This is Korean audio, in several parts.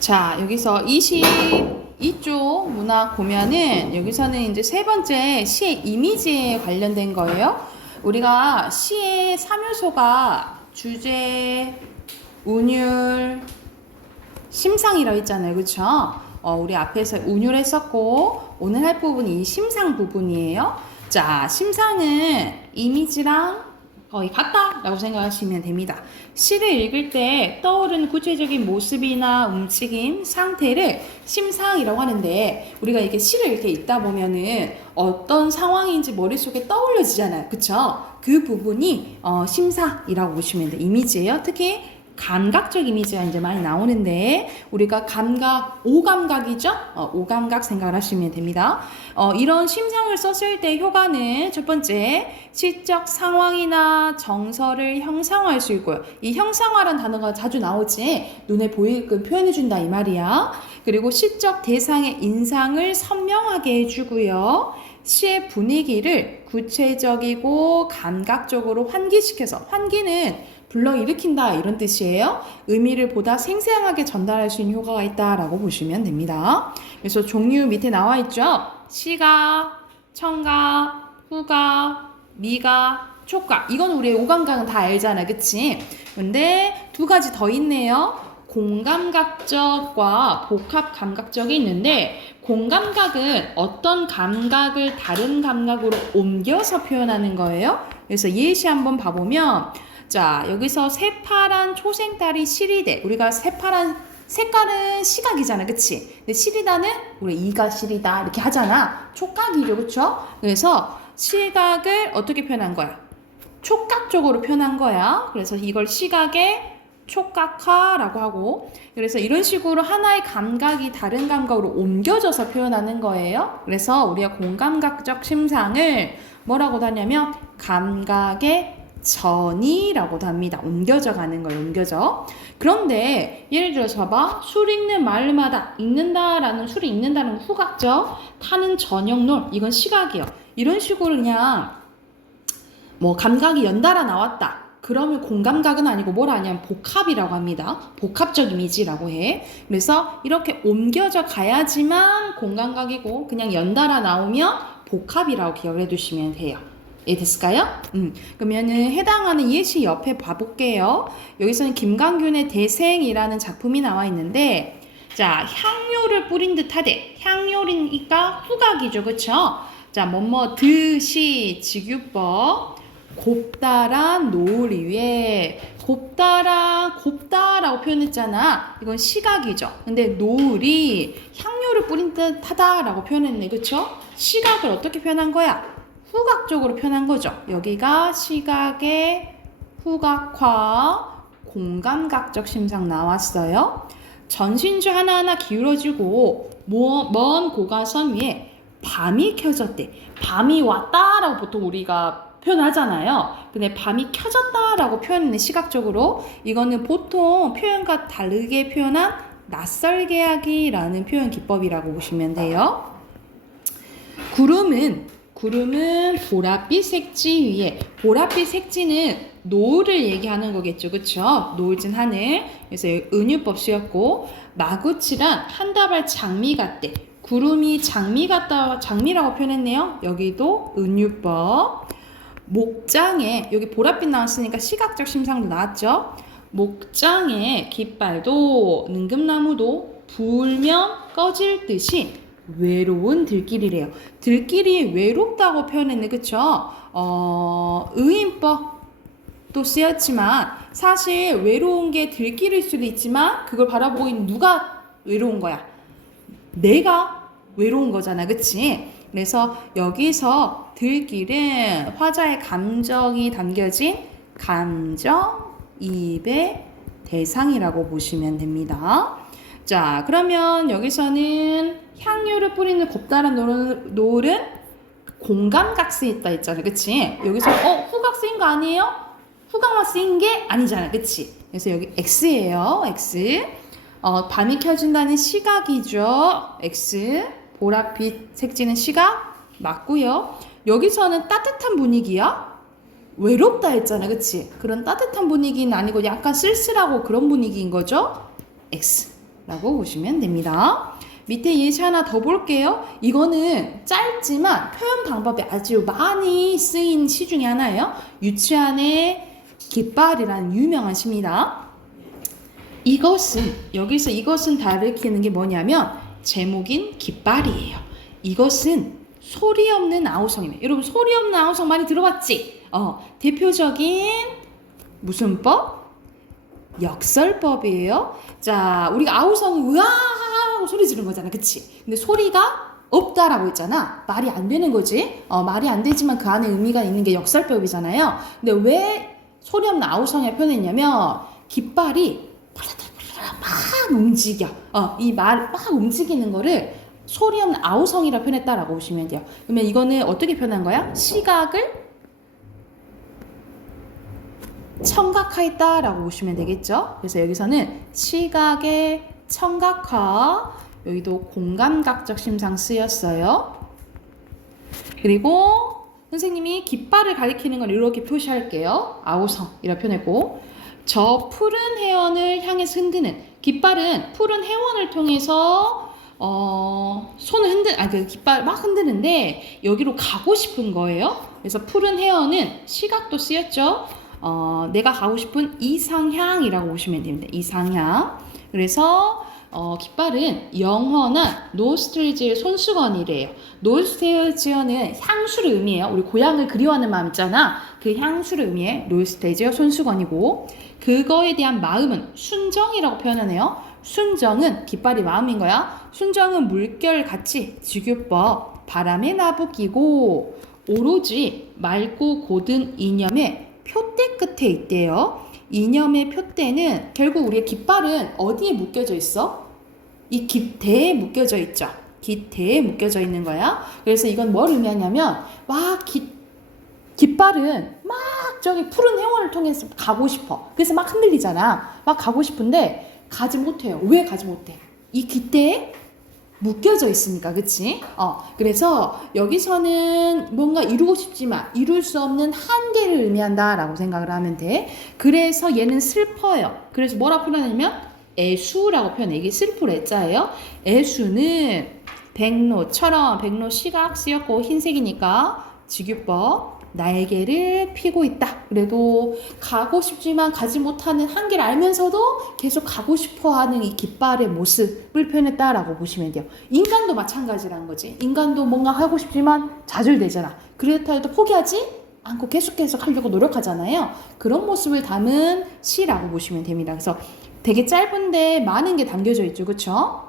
자, 여기서 22쪽 문학 보면은 여기서는 이제 세 번째 시의 이미지에 관련된 거예요. 우리가 시의 3요소가 주제, 운율, 심상이라고 했잖아요. 그쵸? 우리 앞에서 운율 했었고 오늘 할 부분이 이 심상 부분이에요. 자, 심상은 이미지랑 거의 같다라고 생각하시면 됩니다. 시를 읽을 때 떠오르는 구체적인 모습이나 움직임, 상태를 심상이라고 하는데 우리가 이게 시를 이렇게 읽다 보면은 어떤 상황인지 머릿속에 떠올려지잖아요. 그쵸? 그 부분이 심상이라고 보시면 돼요. 이미지예요. 특히 감각적 이미지가 이제 많이 나오는데 우리가 감각, 오감각이죠? 오감각 생각을 하시면 됩니다. 이런 심상을 썼을 때 효과는 첫 번째, 시적 상황이나 정서를 형상화할 수 있고요. 이 형상화라는 단어가 자주 나오지 눈에 보이게끔 표현해준다 이 말이야. 그리고 시적 대상의 인상을 선명하게 해주고요. 시의 분위기를 구체적이고 감각적으로 환기시켜서, 환기는 불러일으킨다 이런 뜻이에요. 의미를 보다 생생하게 전달할 수 있는 효과가 있다라고 보시면 됩니다. 그래서 종류 밑에 나와 있죠. 시가, 청가, 후가, 미가, 촉가. 이건 우리 오감각은 다 알잖아. 그치? 근데 두 가지 더 있네요. 공감각적과 복합감각적이 있는데 공감각은 어떤 감각을 다른 감각으로 옮겨서 표현하는 거예요. 그래서 예시 한번 봐보면 자, 여기서 새파란 초생달이 시리대. 우리가 새파란 색깔은 시각이잖아. 그치? 근데 시리다는 우리 이가 시리다 이렇게 하잖아. 촉각이죠. 그쵸? 그래서 시각을 어떻게 표현한 거야? 촉각적으로 표현한 거야. 그래서 이걸 시각의 촉각화라고 하고 그래서 이런 식으로 하나의 감각이 다른 감각으로 옮겨져서 표현하는 거예요. 그래서 우리가 공감각적 심상을 뭐라고도 하냐면 감각의 전이라고도 합니다. 옮겨져 가는 거예요. 옮겨져. 그런데 예를 들어서 봐봐. 술 읽는 말마다 읽는다라는 술이 읽는다는 후각적 타는 저녁놀 이건 시각이요. 이런 식으로 그냥 뭐 감각이 연달아 나왔다. 그러면 공감각은 아니고 뭐라 하냐면 복합이라고 합니다. 복합적 이미지라고 해. 그래서 이렇게 옮겨져 가야지만 공감각이고 그냥 연달아 나오면 복합이라고 기억을 해두시면 돼요. 이해됐을까요? 그러면은 해당하는 예시 옆에 봐볼게요. 여기서는 김강균의 대생이라는 작품이 나와 있는데 자, 향료를 뿌린 듯 하되 향료니까 후각이죠. 그쵸? 자, 뭐뭐 드시 직유법 곱다란 노을 위에 곱다라고 표현했잖아. 이건 시각이죠. 근데 노을이 향료를 뿌린 듯 하다라고 표현했네. 그쵸? 시각을 어떻게 표현한 거야? 후각적으로 표현한 거죠. 여기가 시각의 후각화, 공감각적 심상 나왔어요. 전신주 하나하나 기울어지고 먼 고가선 위에 밤이 켜졌대. 밤이 왔다라고 보통 우리가 표현하잖아요. 근데 밤이 켜졌다라고 표현했네. 시각적으로. 이거는 보통 표현과 다르게 표현한 낯설게 하기라는 표현 기법이라고 보시면 돼요. 구름은 보랏빛 색지 위에 보랏빛 색지는 노을을 얘기하는 거겠죠. 그쵸? 노을진 하늘. 그래서 은유법 쓰였고 마구치란 한 다발 장미 같대. 구름이 장미 같다 장미라고 표현했네요. 여기도 은유법. 목장에 여기 보랏빛 나왔으니까 시각적 심상도 나왔죠. 목장에 깃발도 능금나무도 불면 꺼질 듯이 외로운 들길이래요. 들길이 외롭다고 표현했네. 그쵸? 의인법도 쓰였지만 사실 외로운 게 들길일 수도 있지만 그걸 바라보고 있는 누가 외로운 거야? 내가 외로운 거잖아. 그치? 그래서 여기서 들길은 화자의 감정이 담겨진 감정이입의 대상이라고 보시면 됩니다. 자, 그러면 여기서는 향료를 뿌리는 곱다란 노을은 공감각 쓰였다 했잖아요. 그치? 여기서 후각 쓰인 거 아니에요? 후각만 쓰인 게 아니잖아. 그치? 그래서 여기 X예요. X. 밤이 켜진다는 시각이죠. X. 보랏빛 색지는 시각 맞고요. 여기서는 따뜻한 분위기야. 외롭다 했잖아. 그치? 그런 따뜻한 분위기는 아니고 약간 쓸쓸하고 그런 분위기인 거죠. X. 라고 보시면 됩니다. 밑에 예시 하나 더 볼게요. 이거는 짧지만 표현 방법이 아주 많이 쓰인 시 중에 하나예요. 유치한의 깃발이라는 유명한 시입니다. 이것은, 여기서 이것은 가리키는 게 뭐냐면 제목인 깃발이에요. 이것은 소리 없는 아우성이네. 여러분 소리 없는 아우성 많이 들어봤지? 대표적인 무슨 법? 역설법이에요. 자, 우리가 아우성이 으아 하고 소리 지르는 거잖아. 그치? 근데 소리가 없다라고 했잖아. 말이 안 되는 거지. 말이 안 되지만 그 안에 의미가 있는 게 역설법이잖아요. 근데 왜 소리 없는 아우성이라 표현했냐면 깃발이 막 움직여. 이 말 막 움직이는 거를 소리 없는 아우성이라 표현했다라고 보시면 돼요. 그러면 이거는 어떻게 표현한 거야? 시각을 청각화했다라고 보시면 되겠죠. 그래서 여기서는 시각의 청각화, 여기도 공감각적 심상 쓰였어요. 그리고 선생님이 깃발을 가리키는 걸 이렇게 표시할게요. 아우성이라 표현했고, 저 푸른 해원을 향해서 흔드는, 깃발은 푸른 해원을 통해서 손을 그 깃발 막 흔드는데 여기로 가고 싶은 거예요. 그래서 푸른 해원은 시각도 쓰였죠. 내가 가고 싶은 이상향이라고 보시면 됩니다. 이상향. 그래서 깃발은 영원한 노스텔지의 손수건이래요. 노스텔지어는 향수를 의미해요. 우리 고향을 그리워하는 마음 있잖아. 그 향수를 의미해 노스텔지어 손수건이고, 그거에 대한 마음은 순정이라고 표현하네요. 순정은 깃발이 마음인 거야. 순정은 물결같이 지규법 바람에 나부끼고 오로지 맑고 고든 이념의 표대 끝에 있대요. 이념의 표대는 결국 우리의 깃발은 어디에 묶여져 있어? 이 깃대에 묶여져 있죠. 깃대에 묶여져 있는 거야. 그래서 이건 뭘 의미하냐면 깃발은 막 저기 푸른 해원을 통해서 가고 싶어. 그래서 막 흔들리잖아. 막 가고 싶은데 가지 못해요. 왜 가지 못해? 이 깃대에 묶여져 있으니까, 그치? 그래서 여기서는 뭔가 이루고 싶지만 이룰 수 없는 한계를 의미한다라고 생각을 하면 돼. 그래서 얘는 슬퍼요. 그래서 뭐라 표현하냐면 애수라고 표현해. 이게 슬플 애자예요. 애수는 백로처럼, 백로 시각 쓰였고 흰색이니까 지규법 날개를 피고 있다. 그래도 가고 싶지만 가지 못하는 한계를 알면서도 계속 가고 싶어하는 이 깃발의 모습을 표현했다라고 보시면 돼요. 인간도 마찬가지라는 거지. 인간도 뭔가 하고 싶지만 좌절되잖아. 그렇다 해도 포기하지 않고 계속해서 하려고 노력하잖아요. 그런 모습을 담은 시라고 보시면 됩니다. 그래서 되게 짧은데 많은 게 담겨져 있죠. 그쵸?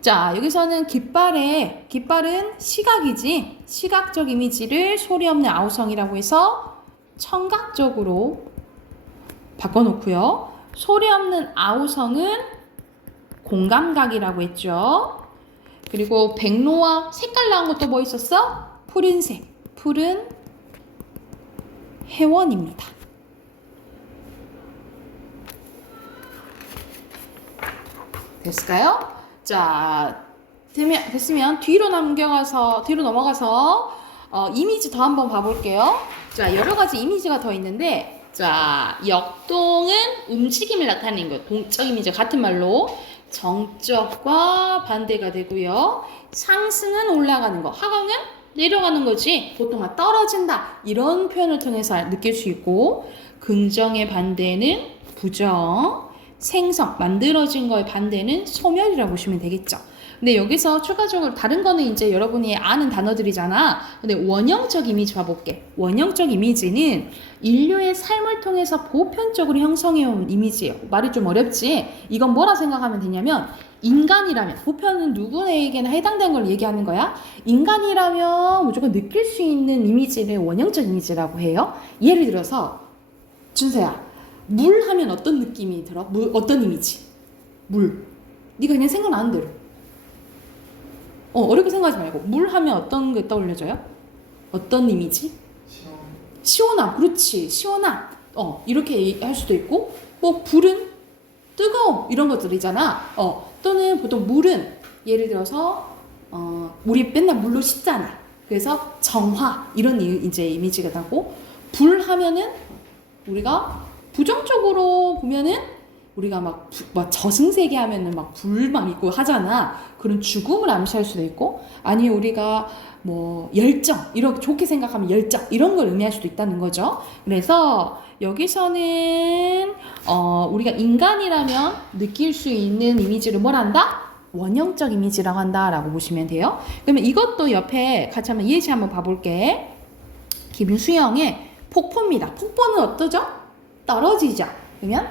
자, 여기서는 깃발은 시각이지, 시각적 이미지를 소리 없는 아우성이라고 해서 청각적으로 바꿔놓고요. 소리 없는 아우성은 공감각이라고 했죠. 그리고 백로와 색깔 나온 것도 뭐 있었어? 푸른색, 푸른 해원입니다. 됐을까요? 자, 됐으면 뒤로 넘어가서 이미지 더 한번 봐볼게요. 자, 여러 가지 이미지가 더 있는데, 자, 역동은 움직임을 나타내는 것. 동적 이미지 같은 말로 정적과 반대가 되고요. 상승은 올라가는 거, 하강은 내려가는 거지. 보통 떨어진다 이런 표현을 통해서 느낄 수 있고, 긍정의 반대는 부정, 생성, 만들어진 거의 반대는 소멸이라고 보시면 되겠죠. 근데 여기서 추가적으로 다른 거는 이제 여러분이 아는 단어들이잖아. 근데 원형적 이미지 봐볼게. 원형적 이미지는 인류의 삶을 통해서 보편적으로 형성해온 이미지예요. 말이 좀 어렵지? 이건 뭐라 생각하면 되냐면, 인간이라면, 보편은 누구에게나 해당되는 걸 얘기하는 거야. 인간이라면 무조건 느낄 수 있는 이미지를 원형적 이미지라고 해요. 예를 들어서 준서야, 물 하면 어떤 느낌이 들어? 어떤 이미지? 물. 네가 그냥 생각나는 대로. 어렵게 생각하지 말고. 물 하면 어떤 게 떠올려져요? 어떤 이미지? 시원함. 그렇지. 시원함. 이렇게 할 수도 있고, 불은 뜨거움. 이런 것들이잖아. 또는 보통 물은 예를 들어서 우리 맨날 물로 씻잖아. 그래서 정화. 이런 이제 이미지가 나고, 불 하면은 우리가 부정적으로 보면은 우리가 막 저승세계 하면은 막 불 막 있고 하잖아. 그런 죽음을 암시할 수도 있고, 아니 우리가 뭐 열정, 이렇게 좋게 생각하면 열정 이런 걸 의미할 수도 있다는 거죠. 그래서 여기서는 우리가 인간이라면 느낄 수 있는 이미지를 뭘 한다? 원형적 이미지라고 한다라고 보시면 돼요. 그러면 이것도 옆에 같이 한번 예시 한번 봐볼게. 김수영의 폭포입니다. 폭포는 어떠죠? 떨어지죠. 그러면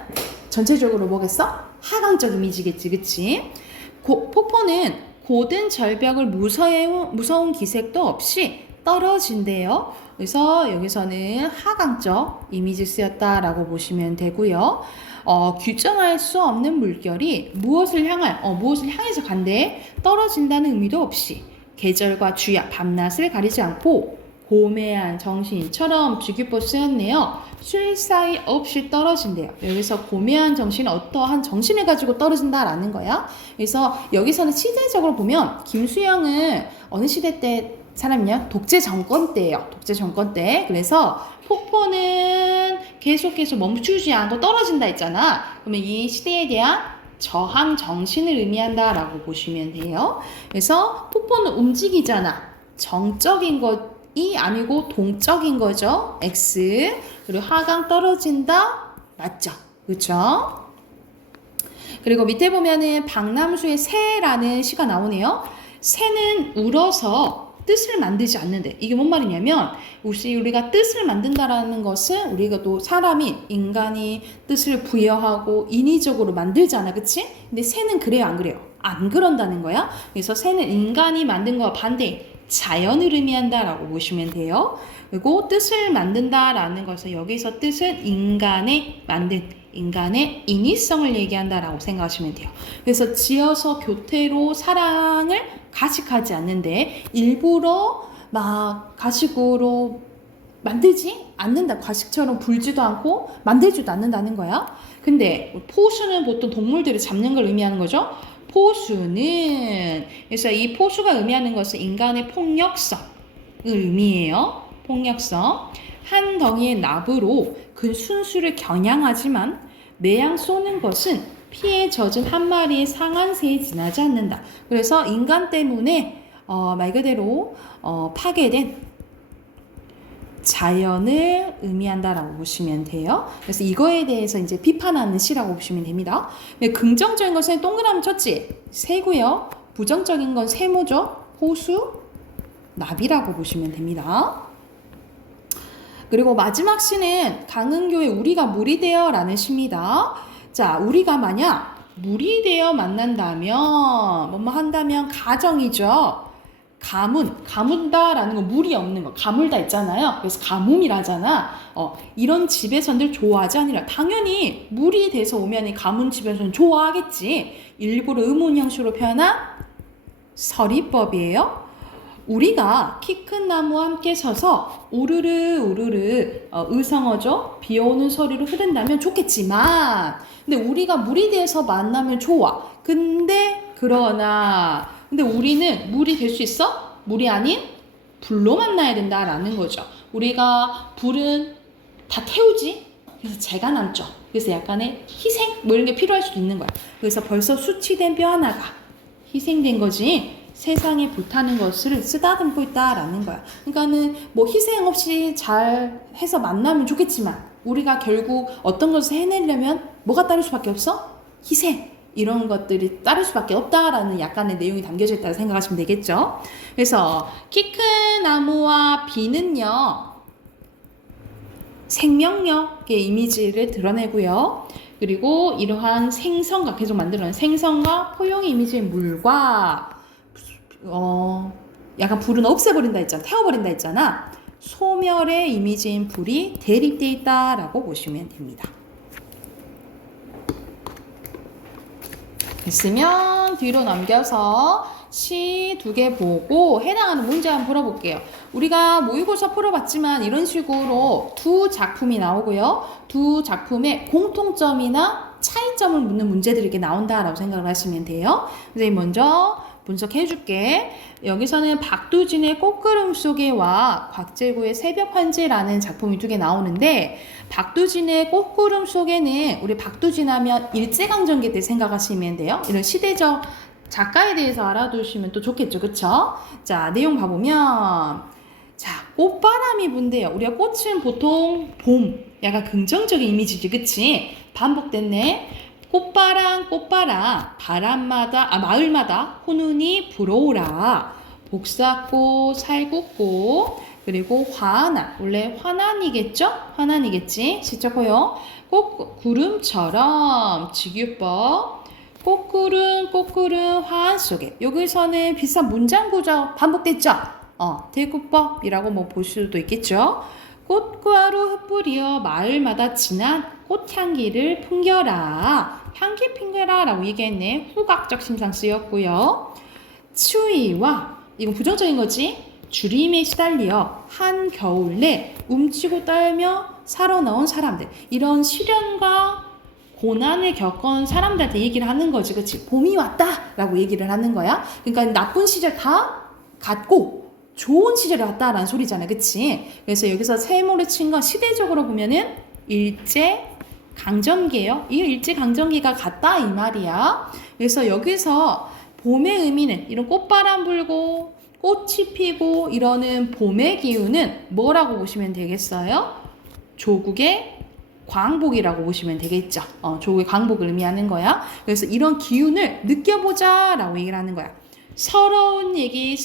전체적으로 뭐겠어? 하강적 이미지겠지, 그치? 폭포는 고든 절벽을 무서운 기색도 없이 떨어진대요. 그래서 여기서는 하강적 이미지 쓰였다라고 보시면 되고요. 규정할 수 없는 물결이 무엇을 향해서 간대? 떨어진다는 의미도 없이 계절과 주야, 밤낮을 가리지 않고 고매한 정신이처럼 주기법 쓰였네요. 쉴 사이 없이 떨어진대요. 여기서 고매한 정신은 어떠한 정신을 가지고 떨어진다라는 거야. 그래서 여기서는 시대적으로 보면 김수영은 어느 시대 때 사람이냐? 독재 정권 때예요. 독재 정권 때. 그래서 폭포는 계속해서 멈추지 않고 떨어진다 했잖아. 그러면 이 시대에 대한 저항 정신을 의미한다라고 보시면 돼요. 그래서 폭포는 움직이잖아. 정적인 것이 아니고 동적인 거죠. X. 그리고 하강 떨어진다. 맞죠? 그렇죠? 그리고 밑에 보면은 박남수의 새라는 시가 나오네요. 새는 울어서 뜻을 만들지 않는데, 이게 뭔 말이냐면 혹시 우리가 뜻을 만든다라는 것은 우리가 또 인간이 뜻을 부여하고 인위적으로 만들잖아, 그치? 근데 새는 그래요, 안 그래요? 안 그런다는 거야. 그래서 새는 인간이 만든 거와 반대 자연을 의미한다라고 보시면 돼요. 그리고 뜻을 만든다라는 것은 여기서 뜻은 인간의 인위성을 얘기한다라고 생각하시면 돼요. 그래서 지어서 교태로 사랑을 가식하지 않는데 일부러 막 가식으로 만들지 않는다. 가식처럼 불지도 않고 만들지도 않는다는 거야. 근데 포수는 보통 동물들을 잡는 걸 의미하는 거죠. 포수는, 그래서 이 포수가 의미하는 것은 인간의 폭력성을 의미해요. 폭력성. 한 덩이의 납으로 그 순수를 겨냥하지만 매양 쏘는 것은 피에 젖은 한 마리의 상한 새에 지나지 않는다. 그래서 인간 때문에 말 그대로 파괴된 자연을 의미한다라고 보시면 돼요. 그래서 이거에 대해서 이제 비판하는 시라고 보시면 됩니다. 긍정적인 것은 동그라미 쳤지? 새고요. 부정적인 건 세모죠. 호수, 나비라고 보시면 됩니다. 그리고 마지막 시는 강은교의 우리가 물이 되어 라는 시입니다. 자, 우리가 만약 물이 되어 만난다면 뭐뭐 한다면 가정이죠. 가문다라는 건 물이 없는 거, 가물다 있잖아요. 그래서 가뭄이라잖아. 이런 집에서는 좋아하지 않으라. 당연히 물이 돼서 오면 가문 집에서는 좋아하겠지. 일부러 의문 형식으로 표현한 서리법이에요. 우리가 키 큰 나무와 함께 서서 우르르 의성어죠. 비 오는 소리로 흐른다면 좋겠지만, 근데 우리가 물이 돼서 만나면 좋아. 그러나 우리는 물이 될 수 있어? 물이 아닌 불로 만나야 된다라는 거죠. 우리가 불은 다 태우지? 그래서 재가 남죠. 그래서 약간의 희생? 뭐 이런 게 필요할 수도 있는 거야. 그래서 벌써 수치된 뼈 하나가 희생된 거지. 세상에 불타는 것을 쓰다듬고 있다라는 거야. 그러니까는 뭐 희생 없이 잘 해서 만나면 좋겠지만 우리가 결국 어떤 것을 해내려면 뭐가 따를 수밖에 없어? 희생. 이런 것들이 따를 수밖에 없다라는 약간의 내용이 담겨져 있다고 생각하시면 되겠죠. 그래서 키 큰 나무와 비는요, 생명력의 이미지를 드러내고요. 그리고 이러한 생성과 계속 만들어낸 생성과 포용의 이미지의 물과 약간 불은 없애버린다 했잖아. 태워버린다 했잖아. 소멸의 이미지인 불이 대립되어 있다라고 보시면 됩니다. 됐으면 뒤로 넘겨서 시 2개 보고 해당하는 문제 한번 풀어볼게요. 우리가 모의고사 풀어봤지만 이런 식으로 두 작품이 나오고요. 두 작품의 공통점이나 차이점을 묻는 문제들이 이렇게 나온다라고 생각을 하시면 돼요. 선생님 먼저 분석해 줄게. 여기서는 박두진의 꽃구름 속에와 곽재구의 새벽 환지라는 작품이 두 개 나오는데, 박두진의 꽃구름 속에는 우리 박두진 하면 일제강점기 때 생각하시면 돼요. 이런 시대적 작가에 대해서 알아두시면 또 좋겠죠. 그쵸? 자, 내용 봐보면, 자, 꽃바람이 분대요. 우리가 꽃은 보통 봄, 약간 긍정적인 이미지지, 그치? 반복됐네. 꽃바람, 꽃바람, 바람마다, 마을마다 훈훈이 불어오라. 복사꽃, 살구꽃, 그리고 화난, 원래 화난이겠죠? 화난이겠지? 진짜 커요. 꽃구름처럼 직유법. 꽃구름, 꽃구름, 화한 속에. 여기서는 비슷한 문장 구조 반복됐죠? 대구법이라고 뭐 볼 수도 있겠죠? 꽃가루 흩뿌려 마을마다 진한 꽃향기를 풍겨라. 향기 풍겨라 라고 얘기했네. 후각적 심상 쓰였고요. 추위와, 이건 부정적인 거지. 주림에 시달려 한겨울에 움츠고 떨며 살아나온 사람들. 이런 시련과 고난을 겪은 사람들한테 얘기를 하는 거지. 그치? 봄이 왔다 라고 얘기를 하는 거야. 그러니까 나쁜 시절 다 갔고 좋은 시절이 왔다라는 소리잖아요. 그치? 그래서 여기서 세모를 친 건 시대적으로 보면은 일제강점기예요. 이 일제강점기가 갔다 이 말이야. 그래서 여기서 봄의 의미는 이런 꽃바람 불고 꽃이 피고 이러는 봄의 기운은 뭐라고 보시면 되겠어요? 조국의 광복이라고 보시면 되겠죠. 조국의 광복을 의미하는 거야. 그래서 이런 기운을 느껴보자 라고 얘기를 하는 거야. 서러운 얘기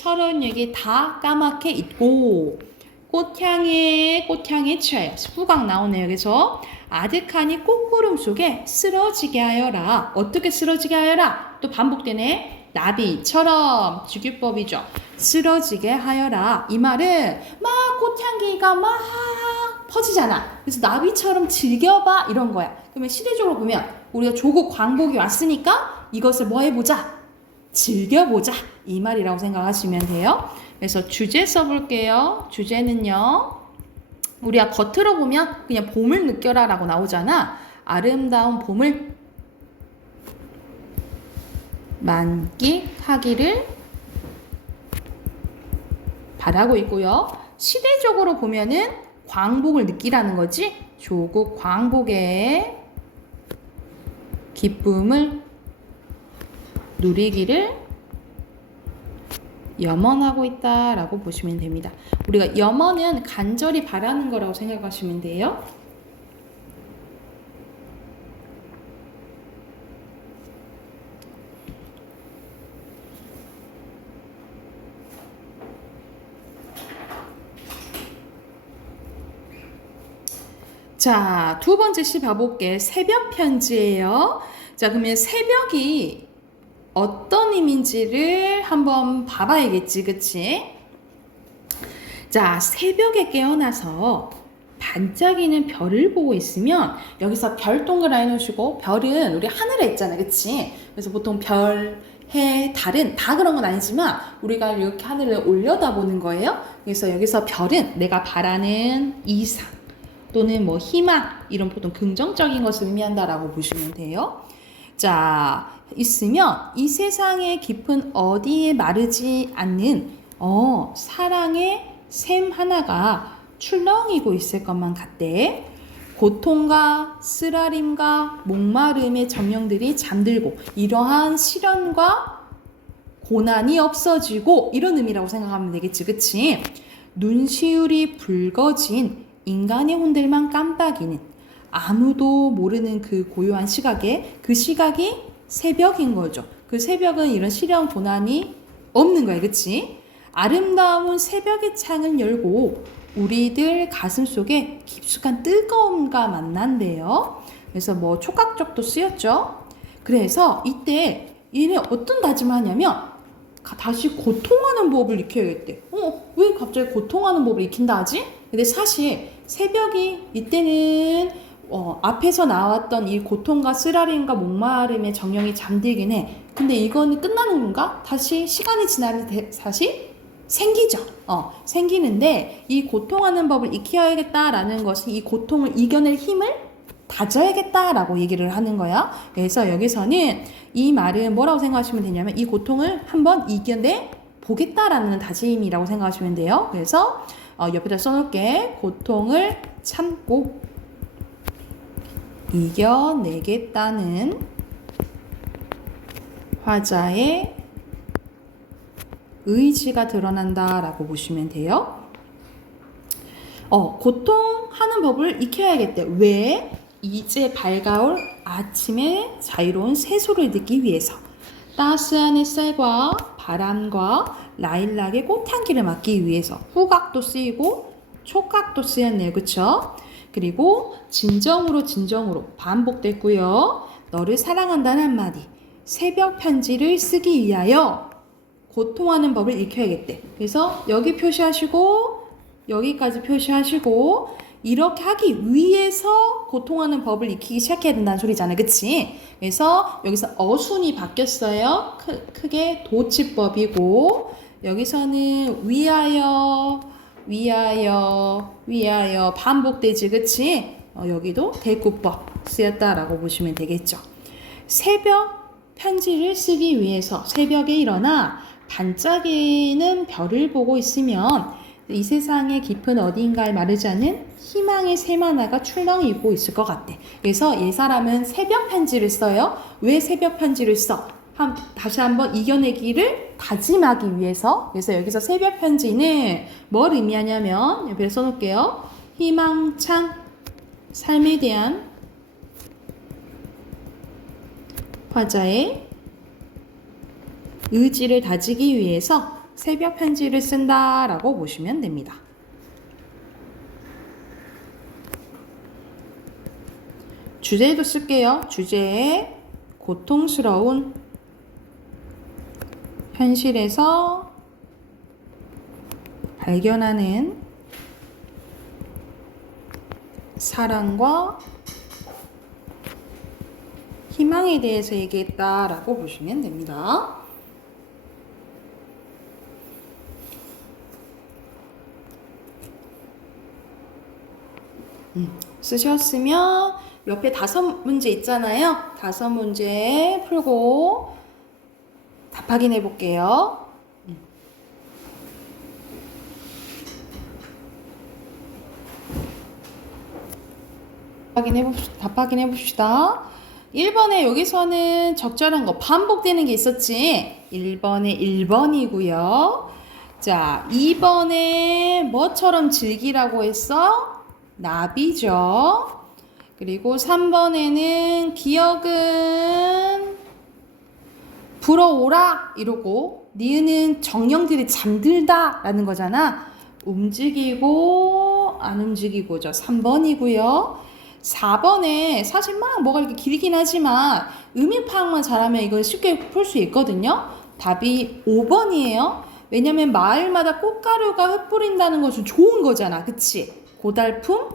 다 까맣게 잊고 꽃향에 취하여. 후각 나오네요. 그래서 아득하니 꽃구름 속에 쓰러지게 하여라. 어떻게 쓰러지게 하여라? 또 반복되네. 나비처럼 주기법이죠. 쓰러지게 하여라. 이 말은 막 꽃향기가 막 퍼지잖아. 그래서 나비처럼 즐겨봐 이런 거야. 그러면 시대적으로 보면 우리가 조국 광복이 왔으니까 이것을 뭐 해보자? 즐겨보자 이 말이라고 생각하시면 돼요. 그래서 주제 써볼게요. 주제는요, 우리가 겉으로 보면 그냥 봄을 느껴라 라고 나오잖아. 아름다운 봄을 만끽하기를 바라고 있고요. 시대적으로 보면은 광복을 느끼라는 거지. 조국 광복의 기쁨을 누리기를 염원하고 있다라고 보시면 됩니다. 우리가 염원은 간절히 바라는 거라고 생각하시면 돼요. 자, 두 번째 시 봐볼게. 새벽 편지예요. 자, 그러면 새벽이 어떤 의미인지를 한번 봐봐야겠지, 그치? 자, 새벽에 깨어나서 반짝이는 별을 보고 있으면 여기서 별 동그라미 해놓으시고, 별은 우리 하늘에 있잖아, 그치? 그래서 보통 별, 해, 달은 다 그런 건 아니지만 우리가 이렇게 하늘을 올려다보는 거예요. 그래서 여기서 별은 내가 바라는 이상 또는 뭐 희망, 이런 보통 긍정적인 것을 의미한다라고 보시면 돼요. 자, 있으면 이 세상의 깊은 어디에 마르지 않는 사랑의 샘 하나가 출렁이고 있을 것만 같대. 고통과 쓰라림과 목마름의 점령들이 잠들고 이러한 시련과 고난이 없어지고 이런 의미라고 생각하면 되겠지, 그치? 눈시울이 붉어진 인간의 혼들만 깜빡이는 아무도 모르는 그 고요한 시각에, 그 시각이 새벽인 거죠. 그 새벽은 이런 시련 고난이 없는 거야, 그치? 아름다운 새벽의 창을 열고 우리들 가슴 속에 깊숙한 뜨거움과 만난대요. 그래서 뭐 촉각적도 쓰였죠. 그래서 이때 얘는 어떤 다짐을 하냐면 다시 고통하는 법을 익혀야겠대. 왜 갑자기 고통하는 법을 익힌다 하지? 근데 사실 새벽이 이때는 앞에서 나왔던 이 고통과 쓰라림과 목마름의 정령이 잠들긴 해. 근데 이거는 끝나는 건가? 다시 시간이 지나면 다시 생기죠. 생기는데 이 고통하는 법을 익혀야겠다라는 것은 이 고통을 이겨낼 힘을 다져야겠다라고 얘기를 하는 거야. 그래서 여기서는 이 말은 뭐라고 생각하시면 되냐면 이 고통을 한번 이겨내 보겠다라는 다짐이라고 생각하시면 돼요. 그래서 옆에다 써놓을게. 고통을 참고 이겨내겠다는 화자의 의지가 드러난다라고 보시면 돼요. 고통하는 법을 익혀야겠대. 왜? 이제 밝아올 아침의 자유로운 새소리를 듣기 위해서. 따스한 햇살과 바람과 라일락의 꽃향기를 맡기 위해서. 후각도 쓰이고 촉각도 쓰였네요. 그쵸? 그리고 진정으로 반복됐고요. 너를 사랑한다는 한마디. 새벽 편지를 쓰기 위하여 고통하는 법을 익혀야겠대. 그래서 여기 표시하시고 여기까지 표시하시고 이렇게 하기 위해서 고통하는 법을 익히기 시작해야 된다는 소리잖아요. 그치? 그래서 여기서 어순이 바뀌었어요. 크게 도치법이고 여기서는 위하여 반복되지. 그치? 여기도 대꾸법 쓰였다라고 보시면 되겠죠. 새벽 편지를 쓰기 위해서 새벽에 일어나 반짝이는 별을 보고 있으면 이 세상의 깊은 어딘가에 마르지 않는 희망의 새만화가 출렁이고 있을 것 같대. 그래서 이 사람은 새벽 편지를 써요. 왜 새벽 편지를 써? 다시 한번 이겨내기를 다짐하기 위해서. 그래서 여기서 새벽 편지는 뭘 의미하냐면 옆에 써놓을게요. 희망찬 삶에 대한 화자의 의지를 다지기 위해서 새벽 편지를 쓴다라고 보시면 됩니다. 주제도 쓸게요. 주제에 고통스러운 현실에서 발견하는 사랑과 희망에 대해서 얘기했다라고 보시면 됩니다. 쓰셨으면 옆에 5문제 있잖아요. 5문제 풀고 답 확인해 볼게요. 답 확인해 봅시다. 1번에 여기서는 적절한 거 반복되는 게 있었지. 1번에 1번이고요. 자, 2번에 뭐처럼 즐기라고 했어? 나비죠. 그리고 3번에는 기억은 불어오라 이러고 니은은 정령들이 잠들다 라는 거잖아. 움직이고 안 움직이고죠. 3번이고요. 4번에 사실 막 뭐가 이렇게 길긴 하지만 의미 파악만 잘하면 이걸 쉽게 풀 수 있거든요. 답이 5번이에요. 왜냐면 마을마다 꽃가루가 흩뿌린다는 것은 좋은 거잖아. 그치? 고달픔?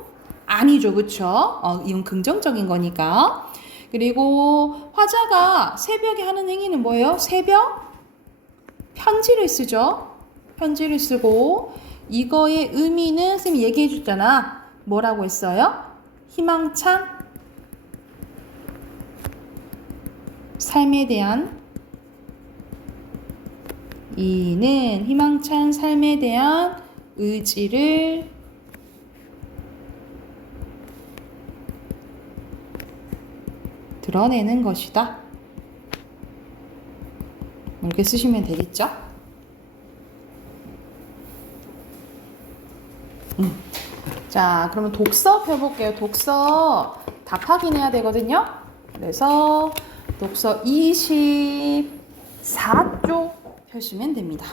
아니죠. 그쵸? 이건 긍정적인 거니까. 그리고 화자가 새벽에 하는 행위는 뭐예요? 새벽 편지를 쓰죠. 편지를 쓰고 이거의 의미는 선생님이 얘기해 줬잖아. 뭐라고 했어요? 희망찬 삶에 대한 이는 희망찬 삶에 대한 의지를 드러내는 것이다. 이렇게 쓰시면 되겠죠? 자, 그러면 독서 펴볼게요. 독서 답 확인해야 되거든요. 그래서 독서 24쪽 펴시면 됩니다.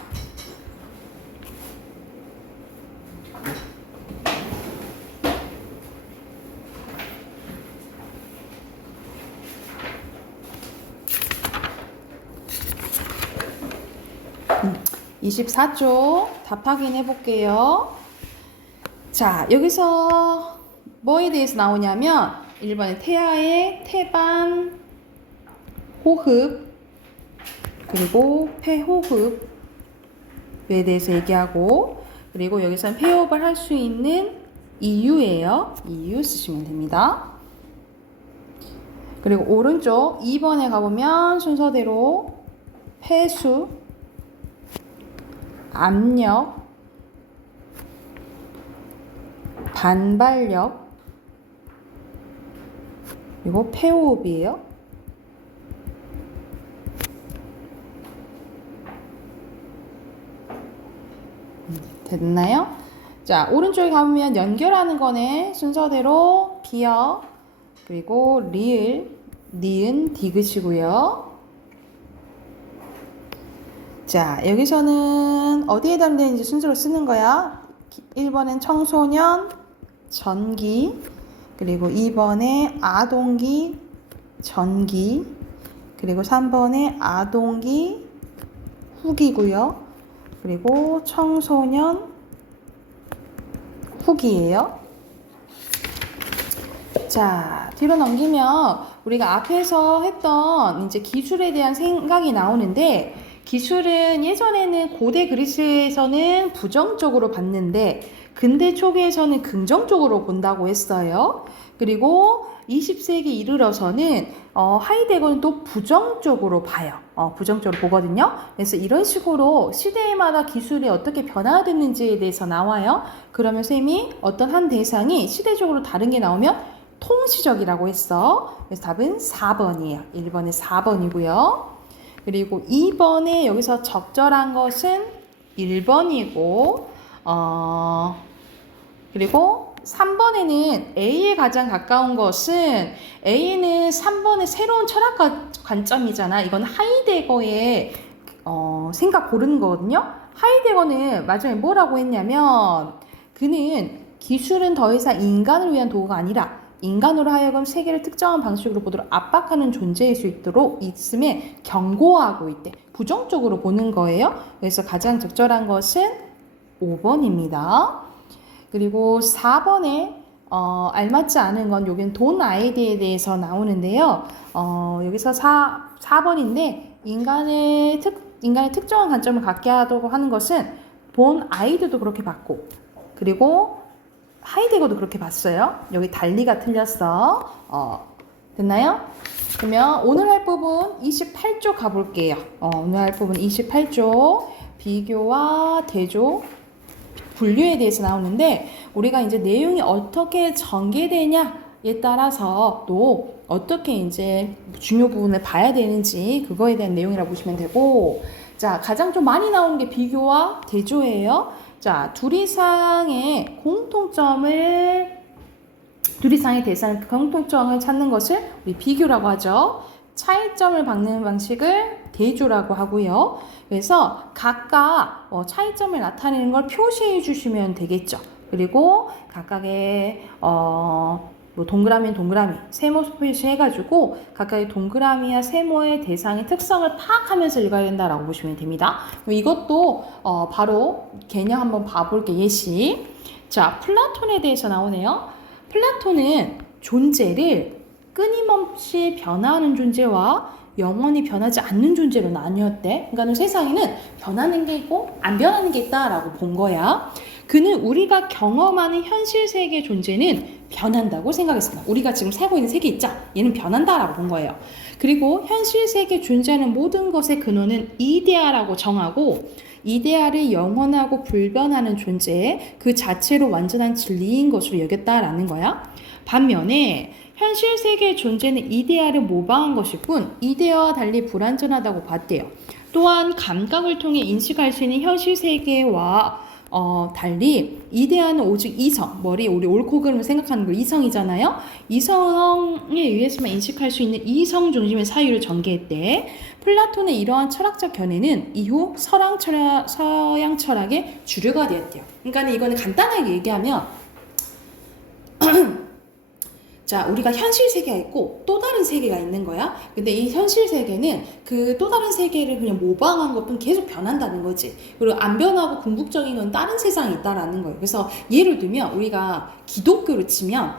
음, 24쪽 답 확인해 볼게요. 자, 여기서 뭐에 대해서 나오냐면 1번에 태아의 태반 호흡 그리고 폐호흡에 대해서 얘기하고 그리고 여기서는 폐호흡을 할 수 있는 이유예요. 이유 쓰시면 됩니다. 그리고 오른쪽 2번에 가보면 순서대로 폐수, 압력, 반발력, 그리고 폐호흡이에요. 됐나요? 자, 오른쪽에 가보면 연결하는 거네. 순서대로 기역, 그리고 리을, 니은, 디귿이고요. 자, 여기서는 어디에 해당되는지 순서로 쓰는 거야. 1번엔 청소년, 전기, 그리고 2번에 아동기, 전기, 그리고 3번에 아동기, 후기고요. 그리고 청소년, 후기예요. 자, 뒤로 넘기면 우리가 앞에서 했던 이제 기술에 대한 생각이 나오는데, 기술은 예전에는 고대 그리스에서는 부정적으로 봤는데 근대 초기에서는 긍정적으로 본다고 했어요. 그리고 20세기 이르러서는 하이데거는 또 부정적으로 봐요. 부정적으로 보거든요. 그래서 이런 식으로 시대마다 기술이 어떻게 변화됐는지에 대해서 나와요. 그러면 쌤이 어떤 한 대상이 시대적으로 다른 게 나오면 통시적이라고 했어. 그래서 답은 4번이에요. 1번에 4번이고요. 그리고 2번에 여기서 적절한 것은 1번이고, 그리고 3번에는 A에 가장 가까운 것은, A는 3번의 새로운 철학 관점이잖아. 이건 하이데거의 생각 고르는 거거든요. 하이데거는 마지막에 뭐라고 했냐면, 그는 기술은 더 이상 인간을 위한 도구가 아니라 인간으로 하여금 세계를 특정한 방식으로 보도록 압박하는 존재일 수 있도록 있음에 경고하고 있대. 부정적으로 보는 거예요. 그래서 가장 적절한 것은 5번입니다. 그리고 4번에 알맞지 않은 건 여기는 돈 아이디에 대해서 나오는데요. 여기서 4번인데 인간의 특정한 관점을 갖게 하도록 하는 것은 본 아이들도 그렇게 봤고, 그리고 하이데거도 그렇게 봤어요. 여기 달리가 틀렸어. 됐나요? 그러면 오늘 할 부분 28조 가볼게요. 오늘 할 부분 28조 비교와 대조, 분류에 대해서 나오는데, 우리가 이제 내용이 어떻게 전개되냐에 따라서 또 어떻게 이제 중요 부분을 봐야 되는지 그거에 대한 내용이라고 보시면 되고, 자, 가장 좀 많이 나오는 게 비교와 대조예요. 자, 둘 이상의 대상 공통점을 찾는 것을 우리 비교라고 하죠. 차이점을 받는 방식을 대조라고 하고요. 그래서 각각 차이점을 나타내는 걸 표시해 주시면 되겠죠. 그리고 각각의 뭐 동그라미는 동그라미, 세모 표시해가지고 각각의 동그라미와 세모의 대상의 특성을 파악하면서 읽어야 된다라고 보시면 됩니다. 이것도 바로 개념 한번 봐볼게요. 예시. 자, 플라톤에 대해서 나오네요. 플라톤은 존재를 끊임없이 변화하는 존재와 영원히 변하지 않는 존재로 나뉘었대. 그러니까 세상에는 변하는 게 있고 안 변하는 게 있다라고 본 거야. 그는 우리가 경험하는 현실 세계의 존재는 변한다고 생각했습니다. 우리가 지금 살고 있는 세계 있죠? 얘는 변한다라고 본 거예요. 그리고 현실 세계에 존재하는 모든 것의 근원은 이데아라고 정하고, 이데아를 영원하고 불변하는 존재, 그 자체로 완전한 진리인 것으로 여겼다라는 거야. 반면에 현실 세계의 존재는 이데아를 모방한 것이군 이데아와 달리 불완전하다고 봤대요. 또한 감각을 통해 인식할 수 있는 현실 세계와 달리 이데아는 오직 이성, 머리에 우리 옳고 그름을 생각하는 거 이성이잖아요. 이성에 의해서만 인식할 수 있는 이성 중심의 사유를 전개했대. 플라톤의 이러한 철학적 견해는 이후 서양 철학의 주류가 되었대요. 그러니까 이거는 간단하게 얘기하면 자, 우리가 현실 세계가 있고 또 다른 세계가 있는 거야. 근데 이 현실 세계는 그 또 다른 세계를 그냥 모방한 것뿐 계속 변한다는 거지. 그리고 안 변하고 궁극적인 건 다른 세상이 있다라는 거예요. 그래서 예를 들면 우리가 기독교로 치면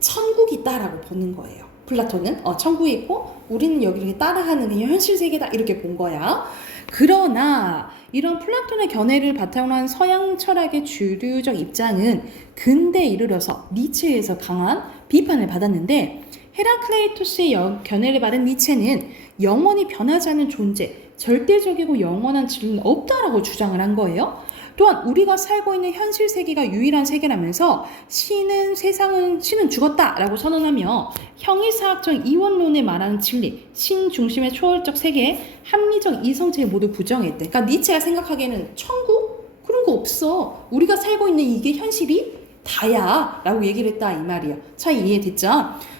천국이 있다라고 보는 거예요. 플라톤은 천국이 있고 우리는 여기를 따라하는 그냥 현실 세계다 이렇게 본 거야. 그러나 이런 플라톤의 견해를 바탕으로 한 서양 철학의 주류적 입장은 근대에 이르러서 니체에서 강한 비판을 받았는데, 헤라클레이토스의 견해를 받은 니체는 영원히 변하지 않는 존재, 절대적이고 영원한 진리는 없다라고 주장을 한 거예요. 또한 우리가 살고 있는 현실 세계가 유일한 세계라면서 신은 죽었다라고 선언하며 형이사학적 이원론에 말하는 진리, 신 중심의 초월적 세계, 합리적 이성체를 모두 부정했대. 그러니까 니체가 생각하기에는 천국? 그런 거 없어. 우리가 살고 있는 이게 현실이 다야 라고 얘기를 했다 이 말이에요. 차이 이해됐죠?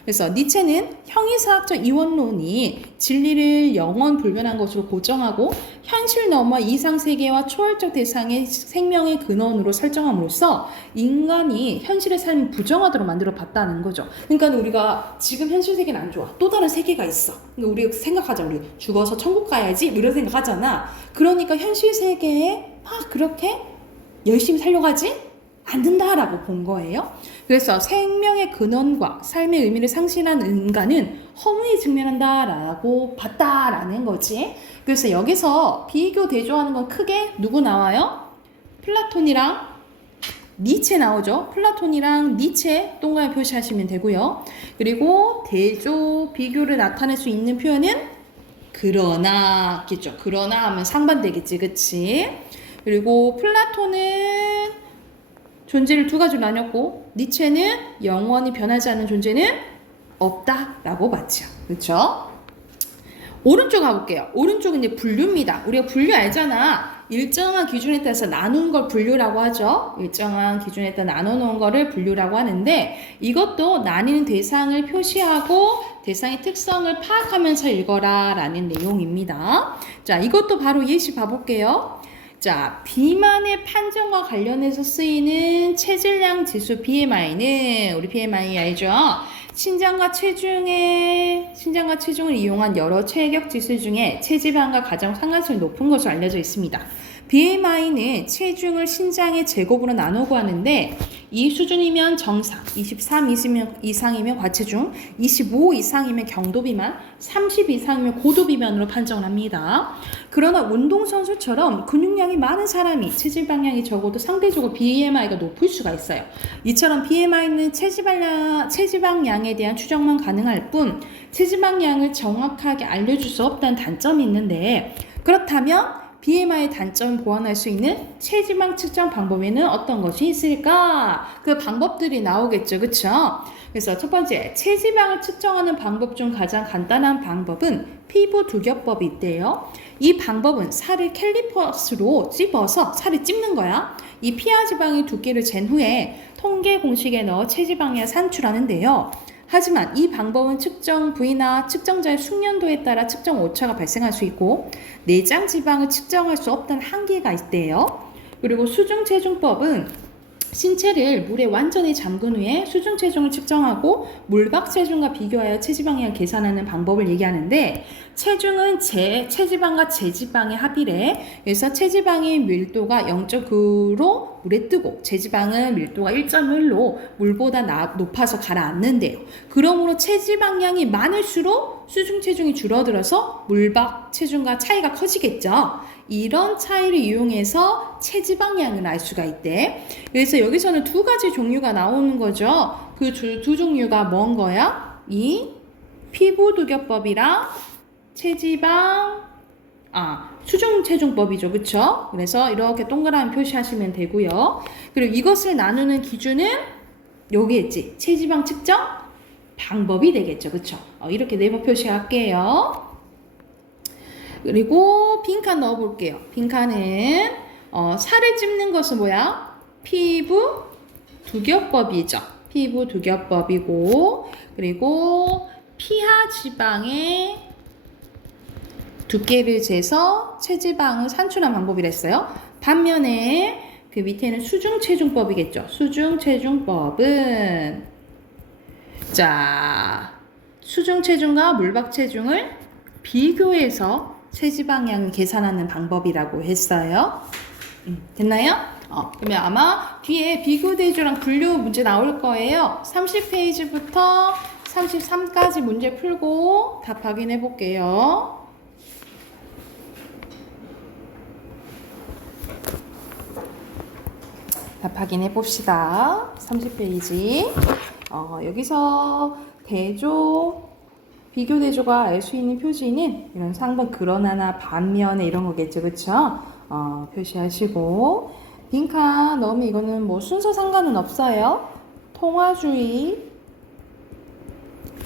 그래서 니체는 형이사학적 이원론이 진리를 영원 불변한 것으로 고정하고 현실 넘어 이상세계와 초월적 대상의 생명의 근원으로 설정함으로써 인간이 현실의 삶을 부정하도록 만들어 봤다는 거죠. 그러니까 우리가 지금 현실 세계는 안 좋아. 또 다른 세계가 있어. 그러니까 우리 생각하자. 우리 죽어서 천국 가야지 이런 생각하잖아. 그러니까 현실 세계에 막 그렇게 열심히 살려고 하지? 안 된다라고 본 거예요. 그래서 생명의 근원과 삶의 의미를 상실한 인간은 허무에 직면한다라고 봤다라는 거지. 그래서 여기서 비교 대조하는 건 크게 누구 나와요? 플라톤이랑 니체 나오죠. 플라톤이랑 니체 동그라미 표시하시면 되고요. 그리고 대조 비교를 나타낼 수 있는 표현은 그러나 겠죠. 그러나 하면 상반되겠지, 그치? 그리고 플라톤은 존재를 두 가지로 나눴고, 니체는 영원히 변하지 않는 존재는 없다라고 봤죠. 그렇죠? 오른쪽 가볼게요. 오른쪽은 이제 분류입니다. 우리가 분류 알잖아. 일정한 기준에 따라서 나눈 걸 분류라고 하죠. 일정한 기준에 따라 나눠놓은 거를 분류라고 하는데, 이것도 나뉘는 대상을 표시하고 대상의 특성을 파악하면서 읽어라 라는 내용입니다. 자, 이것도 바로 예시 봐볼게요. 자, 비만의 판정과 관련해서 쓰이는 체질량 지수 BMI는 우리 BMI 알죠? 신장과 체중을 이용한 여러 체격 지수 중에 체지방과 가장 상관성이 높은 것으로 알려져 있습니다. BMI는 체중을 신장의 제곱으로 나누고 하는데, 이 수준이면 정상, 23 이상이면 과체중, 25 이상이면 경도비만, 30 이상이면 고도비만으로 판정을 합니다. 그러나 운동선수처럼 근육량이 많은 사람이 체지방량이 적어도 상대적으로 BMI가 높을 수가 있어요. 이처럼 BMI는 체지방량에 대한 추정만 가능할 뿐 체지방량을 정확하게 알려줄 수 없다는 단점이 있는데, 그렇다면 BMI의 단점을 보완할 수 있는 체지방 측정 방법에는 어떤 것이 있을까? 그 방법들이 나오겠죠. 그쵸? 그래서 첫 번째, 체지방을 측정하는 방법 중 가장 간단한 방법은 피부 두겹법이 있대요. 이 방법은 살을 캘리퍼스로 찝어서 살을 찝는 거야. 이 피하 지방의 두께를 잰 후에 통계 공식에 넣어 체지방량을 산출하는데요. 하지만 이 방법은 측정 부위나 측정자의 숙련도에 따라 측정 오차가 발생할 수 있고 내장 지방을 측정할 수 없다는 한계가 있대요. 그리고 수중체중법은 신체를 물에 완전히 잠근 후에 수중체중을 측정하고 물박 체중과 비교하여 체지방량을 계산하는 방법을 얘기하는데, 체중은 체지방과 제지방의 합이래. 그래서 체지방의 밀도가 0.9로 물에 뜨고 제지방은 밀도가 1.1로 물보다 높아서 가라앉는데요. 그러므로 체지방량이 많을수록 수중체중이 줄어들어서 물박 체중과 차이가 커지겠죠. 이런 차이를 이용해서 체지방량을 알 수가 있대. 그래서 여기서는 두 가지 종류가 나오는 거죠. 그 두 종류가 뭔 거야? 이 피부두겹법이랑 수중체중법이죠. 그쵸? 그래서 이렇게 동그라미 표시하시면 되고요. 그리고 이것을 나누는 기준은 여기 있지. 체지방 측정 방법이 되겠죠. 그쵸? 이렇게 네모 표시할게요. 그리고 빈칸 넣어볼게요. 빈칸은 살을 찝는 것은 뭐야? 피부 두겹법이죠. 피부 두겹법이고, 그리고 피하 지방의 두께를 재서 체지방을 산출한 방법이랬어요. 반면에 그 밑에는 수중체중법이겠죠. 수중체중법은 자, 수중체중과 물박체중을 비교해서 체지방량을 계산하는 방법이라고 했어요. 됐나요? 그러면 아마 뒤에 비교대조랑 분류 문제 나올 거예요. 30페이지부터 33까지 문제 풀고 답 확인해 볼게요. 답 확인해 봅시다. 30페이지. 여기서 대조, 비교 대조가 알 수 있는 표지는 이런 상번 그러나나 반면에 이런 거겠죠. 그쵸? 표시하시고. 빈칸 넣으면 이거는 뭐 순서 상관은 없어요. 통화주의,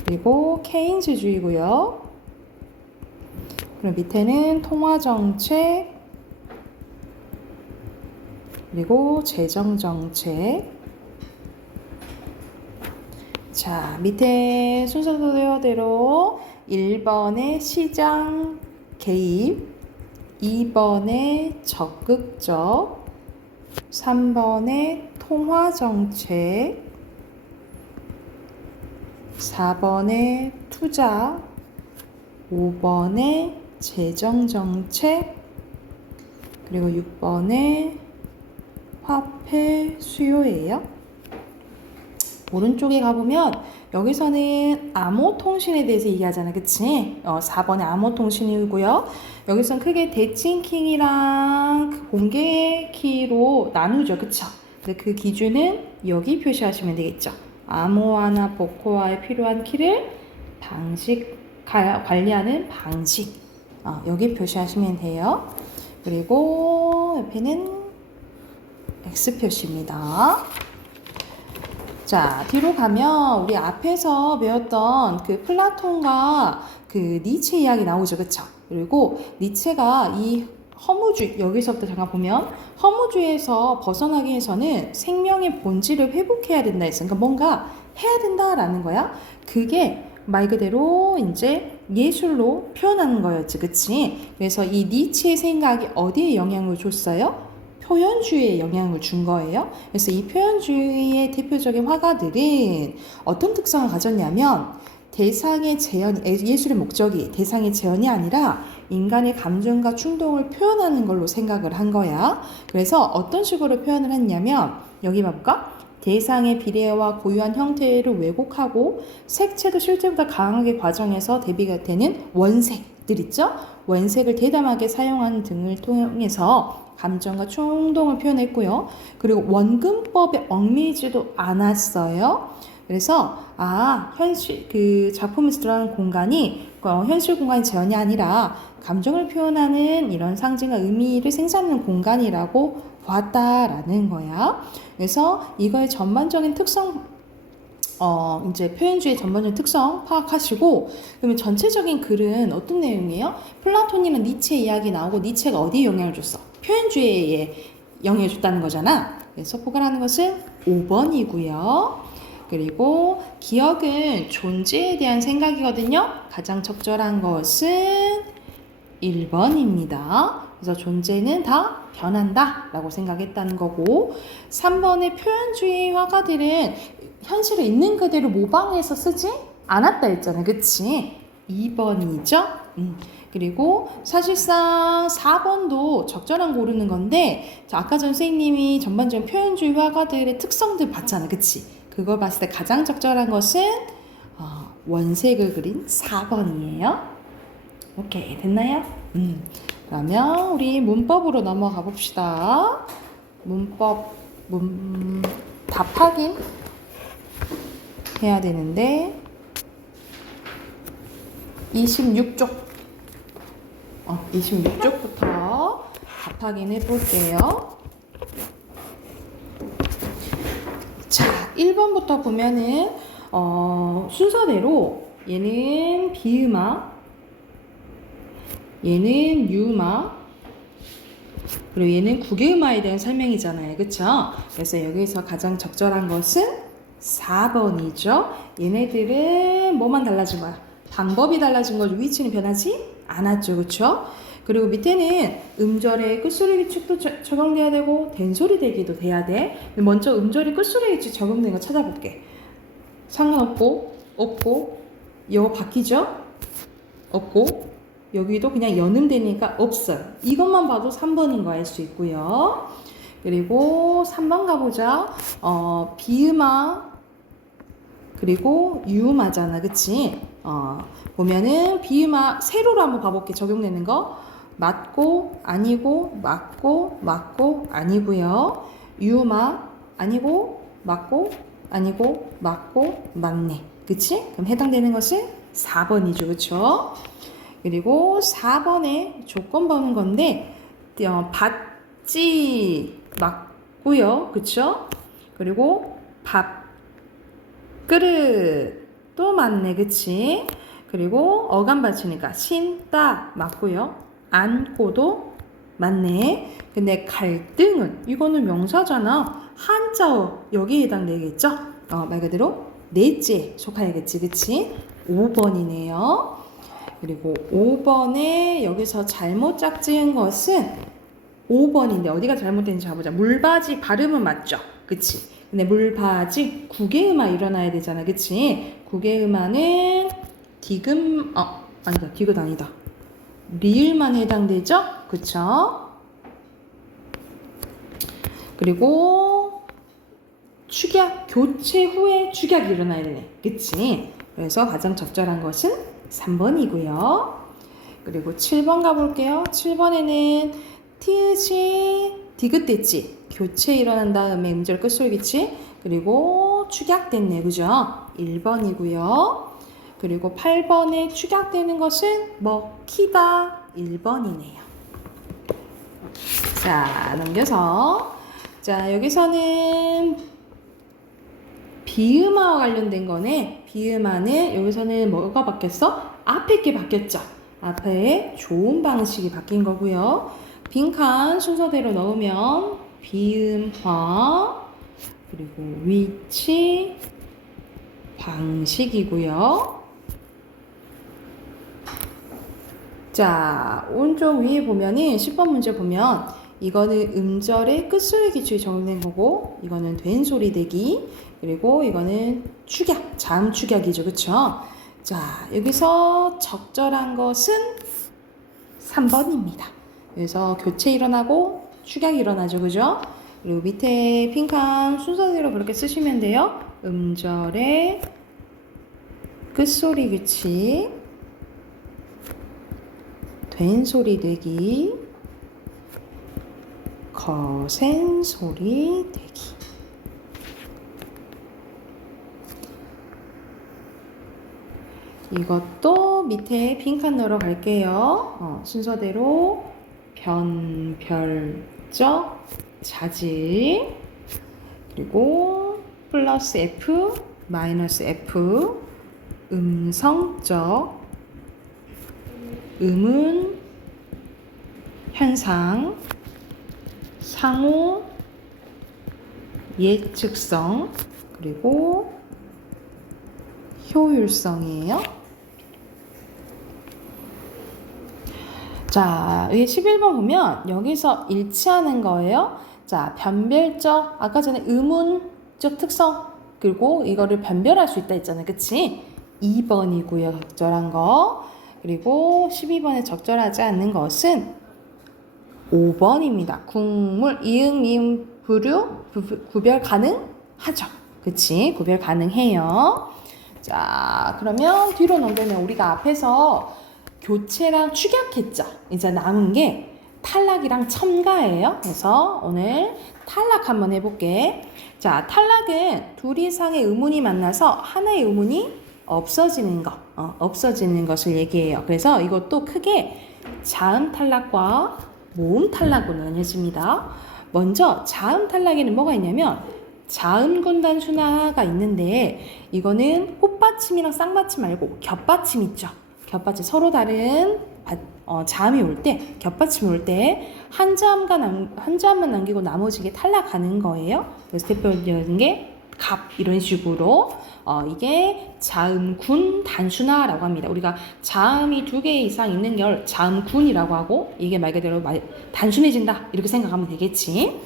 그리고 케인즈주의고요. 그리고 밑에는 통화정책, 그리고 재정정책. 자, 밑에 순서대로 1번에 시장 개입, 2번에 적극적, 3번에 통화정책, 4번에 투자, 5번에 재정정책, 그리고 6번에 화폐 수요예요. 오른쪽에 가보면 여기서는 암호통신에 대해서 얘기하잖아. 그치? 4번에 암호통신이고요. 여기서는 크게 대칭키랑 그 공개키로 나누죠. 그쵸? 근데 그 기준은 여기 표시하시면 되겠죠. 암호화나 복호화에 필요한 키를 관리하는 방식. 여기 표시하시면 돼요. 그리고 옆에는 X 표시입니다. 자, 뒤로 가면 우리 앞에서 배웠던 그 플라톤과 그 니체 이야기 나오죠. 그쵸? 그리고 니체가 이 허무주의, 여기서부터 잠깐 보면 허무주의에서 벗어나기 위해서는 생명의 본질을 회복해야 된다 했어요. 그러니까 뭔가 해야 된다라는 거야. 그게 말 그대로 이제 예술로 표현하는 거였지. 그치? 그래서 이 니체의 생각이 어디에 영향을 줬어요? 표현주의에 영향을 준 거예요. 그래서 이 표현주의의 대표적인 화가들은 어떤 특성을 가졌냐면 대상의 재현, 예술의 목적이 대상의 재현이 아니라 인간의 감정과 충동을 표현하는 걸로 생각을 한 거야. 그래서 어떤 식으로 표현을 했냐면 여기 봐볼까? 대상의 비례와 고유한 형태를 왜곡하고 색채도 실제보다 강하게 과정해서 대비가 되는 원색들 있죠? 원색을 대담하게 사용하는 등을 통해서 감정과 충동을 표현했고요. 그리고 원근법에 얽매이지도 않았어요. 그래서 현실 그 작품에서 들어가는 공간이 현실 공간의 재현이 아니라 감정을 표현하는 이런 상징과 의미를 생산하는 공간이라고 보았다라는 거야. 그래서 이거의 전반적인 특성 이제 표현주의 전반적인 특성 파악하시고, 그러면 전체적인 글은 어떤 내용이에요? 플라톤이나 니체 이야기 나오고, 니체가 어디에 영향을 줬어? 표현주의에 영향을 줬다는 거잖아. 그래서 포괄하는 것은 5번이고요. 그리고 기억은 존재에 대한 생각이거든요. 가장 적절한 것은 1번입니다. 그래서 존재는 다 변한다 라고 생각했다는 거고, 3번의 표현주의 화가들은 현실을 있는 그대로 모방해서 쓰지 않았다 했잖아요. 그치? 2번이죠. 그리고 사실상 4번도 적절한 고르는 건데, 아까 전 선생님이 전반적인 표현주의 화가들의 특성들 봤잖아. 그치? 그걸 봤을 때 가장 적절한 것은 원색을 그린 4번이에요. 오케이, 됐나요? 그러면 우리 문법으로 넘어가 봅시다. 답 확인 해야 되는데 26쪽 26쪽부터 답 확인해 볼게요. 자, 1번부터 보면은 순서대로 얘는 비음화, 얘는 유음화, 그리고 얘는 국외음화에 대한 설명이잖아요. 그쵸? 그래서 여기서 가장 적절한 것은 4번이죠. 얘네들은 뭐만 달라진 거야? 방법이 달라진 거죠. 위치는 변하지 않았죠. 그쵸? 그리고 밑에는 음절의 끝소리 규칙도 적용돼야 되고 된소리 대기도 돼야 돼. 먼저 음절의 끝소리 규칙 적용된 거 찾아볼게. 상관없고 없고 이거 바뀌죠? 없고 여기도 그냥 연음되니까 없어요. 이것만 봐도 3번인 거 알 수 있고요. 그리고 3번 가보자. 비음화 그리고 유음화잖아. 그치? 보면은 비음화 세로로 한번 봐볼게. 적용되는 거. 맞고 아니고 맞고 맞고 아니고요. 유마 아니고 맞고 아니고 맞고 맞네. 그치? 그럼 해당되는 것은 4번이죠. 그쵸? 그리고 4번에 조건 보는 건데 받지 맞고요. 그쵸? 그리고 밥그릇도 맞네. 그치? 그리고 어감 받치니까 신다 맞고요. 안고도 맞네. 근데 갈등은 이거는 명사잖아. 한자어 여기에 해당되겠죠? 말 그대로 넷째 속하야겠지. 그치? 5번이네요. 그리고 5번에 여기서 잘못 짝지은 것은 5번인데 어디가 잘못된지 봐보자. 물바지 발음은 맞죠? 그치? 근데 물바지 국외음화 일어나야 되잖아. 그치? 국외음화는 아니다. 디귿 아니다. 리을만 해당되죠? 그쵸? 그리고 축약, 교체 후에 축약이 일어나야 되네. 그치? 그래서 가장 적절한 것은 3번이고요. 그리고 7번 가볼게요. 7번에는 티읕이 디귿됐지. 교체 일어난 다음에 음절 끝소리겠지. 그리고 축약됐네. 그죠? 1번이고요. 그리고 8번에 축약되는 것은 먹히다. 1번이네요. 자, 넘겨서. 자, 여기서는 비음화와 관련된 거네. 비음화는 여기서는 뭐가 바뀌었어? 앞에 게 바뀌었죠. 앞에 좋은 방식이 바뀐 거고요. 빈칸 순서대로 넣으면 비음화 그리고 위치 방식이고요. 자, 오른쪽 위에 보면은 10번 문제 보면 이거는 음절의 끝소리 기초에 적용된 거고 이거는 된 소리 대기 그리고 이거는 축약, 자음 축약이죠. 그쵸? 자, 여기서 적절한 것은 3번입니다. 그래서 교체 일어나고 축약이 일어나죠. 그죠? 그리고 밑에 빈칸 순서대로 그렇게 쓰시면 돼요. 음절의 끝소리 규칙 된 소리 되기 거센 소리 되기 이것도 밑에 빈칸 넣으러 갈게요. 순서대로 변별적 자질 그리고 플러스 F 마이너스 F 음성적 음운 현상 상호 예측성 그리고 효율성이에요. 자, 여기 11번 보면 여기서 일치하는 거예요. 자, 변별적 아까 전에 의문적 특성 그리고 이거를 변별할 수 있다 했잖아요. 그치? 2번이고요. 적절한 거. 그리고 12번에 적절하지 않는 것은 5번입니다. 국물, 이응, 미음, 부류 구별 가능하죠. 그치? 구별 가능해요. 자, 그러면 뒤로 넘기면 우리가 앞에서 교체랑 축약했죠. 이제 남은 게 탈락이랑 첨가예요. 그래서 오늘 탈락 한번 해볼게. 자, 탈락은 둘 이상의 의문이 만나서 하나의 의문이 없어지는 것, 없어지는 것을 얘기해요. 그래서 이것도 크게 자음 탈락과 모음 탈락으로 나뉘어집니다. 먼저 자음 탈락에는 뭐가 있냐면 자음군 단순화가 있는데 이거는 꽃받침이랑 쌍받침 말고 겹받침 있죠. 겹받침 서로 다른 자음이 올 때 겹받침이 올 때 한 자음만 남기고 나머지 게 탈락하는 거예요. 그래서 대표적인 게 갑 이런 식으로 이게 자음군 단순화라고 합니다. 우리가 자음이 2개 이상 있는 걸 자음군이라고 하고 이게 말 그대로 단순해진다 이렇게 생각하면 되겠지.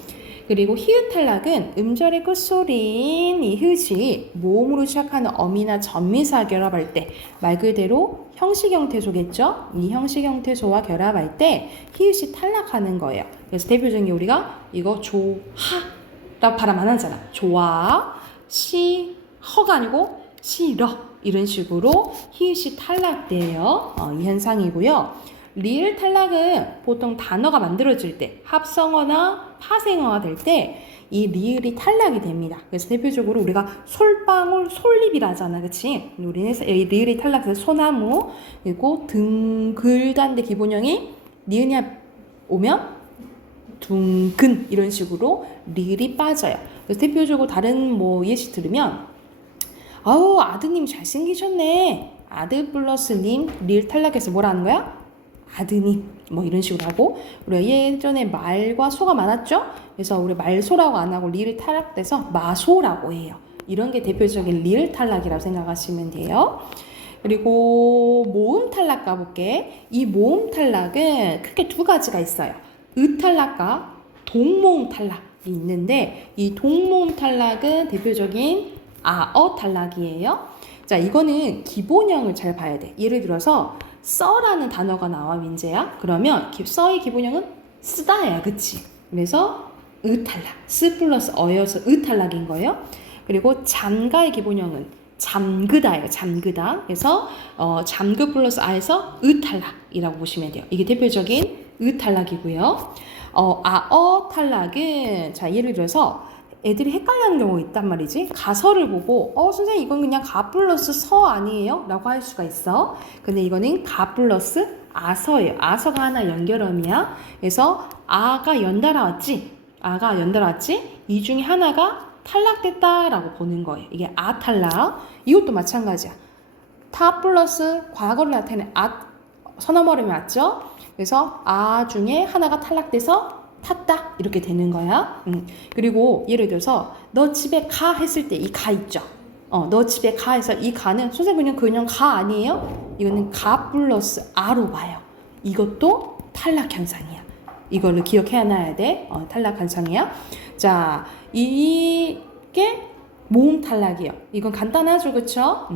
그리고 히읗 탈락은 음절의 끝소리인 이 히읗이 모음으로 시작하는 어미나 전미사 결합할 때 말 그대로 형식 형태소겠죠? 이 형식 형태소와 결합할 때 히읗이 탈락하는 거예요. 그래서 대표적인 게 우리가 이거 조하라고 발음 안 하잖아. 좋아, 시, 허가 아니고 싫어 이런 식으로 히읗이 탈락돼요. 이 현상이고요. 리을 탈락은 보통 단어가 만들어질 때 합성어나 파생어가 될 때 이 리을이 탈락이 됩니다. 그래서 대표적으로 우리가 솔방울 솔잎이라 하잖아. 그치? 우리는 이 리을이 탈락해서 소나무, 그리고 등글다인데 기본형이 니은이 오면 둥근 이런 식으로 리을이 빠져요. 그래서 대표적으로 다른 뭐 예시 들으면 아우 아드님 잘생기셨네. 아들 플러스 님 리을 탈락해서 뭐라 하는 거야? 아드님 뭐 이런 식으로 하고 우리가 예전에 말과 소가 많았죠? 그래서 우리 말소라고 안 하고 리을 탈락돼서 마소라고 해요. 이런 게 대표적인 리을 탈락이라고 생각하시면 돼요. 그리고 모음 탈락 가볼게. 이 모음 탈락은 크게 두 가지가 있어요. 탈락과 동모음 탈락이 있는데 이 동모음 탈락은 대표적인 탈락이에요. 자, 이거는 기본형을 잘 봐야 돼. 예를 들어서 써라는 단어가 나와 민재야. 그러면 써의 기본형은 쓰다야, 그치? 그래서 탈락, 쓰 플러스 어여서 탈락인 거예요. 그리고 잠가의 기본형은 잠그다예요. 잠그다. 그래서 잠그 플러스 아에서 탈락이라고 보시면 돼요. 이게 대표적인 탈락이고요. 탈락은 자 예를 들어서 애들이 헷갈리는 경우가 있단 말이지. 가설을 보고 선생님 이건 그냥 가 플러스 서 아니에요? 라고 할 수가 있어. 근데 이거는 가 플러스 아서예요. 아서가 하나 연결음이야. 그래서 아가 연달아 왔지? 이 중에 하나가 탈락됐다라고 보는 거예요. 이게 탈락. 이것도 마찬가지야. 타 플러스 과거를 나타내는 서너머름이 맞죠? 그래서 중에 하나가 탈락돼서 탔다 이렇게 되는 거야. 그리고 예를 들어서 너 집에 가 했을 때 이 가 있죠. 너 집에 가 해서 이 가는 선생님 그냥 가 아니에요? 이거는 가 플러스 아로 봐요. 이것도 탈락 현상이야. 이거를 기억해 놔야 돼. 탈락 현상이야. 자, 이게 모음 탈락이에요. 이건 간단하죠, 그쵸?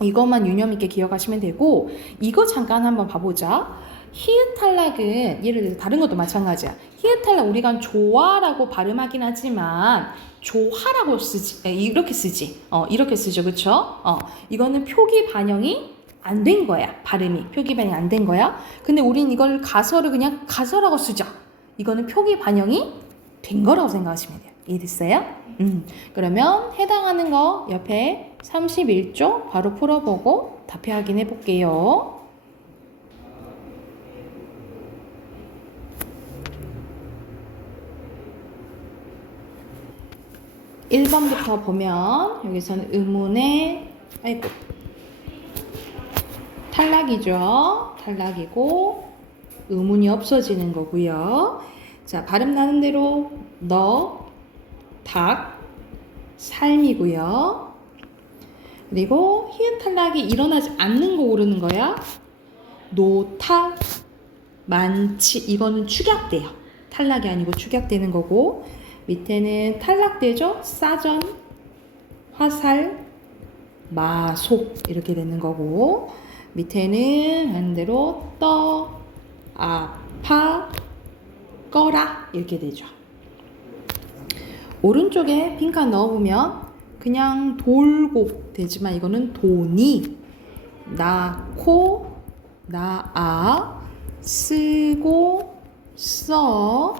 이것만 유념 있게 기억하시면 되고 이거 잠깐 한번 봐보자. 히읗 탈락은 예를 들어서 다른 것도 마찬가지야. 히읗 탈락 우리가 조아라고 발음하긴 하지만 조하라고 쓰지. 이렇게 쓰지. 이렇게 쓰죠. 그쵸? 이거는 표기 반영이 안 된 거야. 발음이 표기 반영이 안 된 거야. 근데 우린 이걸 가설을 그냥 가설하고 쓰죠. 이거는 표기 반영이 된 거라고 생각하시면 돼요. 이해됐어요? 그러면 해당하는 거 옆에 31쪽 바로 풀어보고 답해 확인해 볼게요. 1번부터 보면 여기서는 의문의 탈락이죠. 탈락이고 의문이 없어지는 거고요. 자, 발음 나는 대로 닭, 삶이고요. 그리고 히읗 탈락이 일어나지 않는 거 고르는 거야. 노타, 많지. 이거는 축약돼요. 탈락이 아니고 축약되는 거고 밑에는 탈락되죠. 싸전, 화살, 마속 이렇게 되는 거고 밑에는 반대로 아파, 꺼라 이렇게 되죠. 오른쪽에 빈칸 넣어보면 그냥 돌고 되지만 이거는 돈이 낳고 낳아 쓰고 써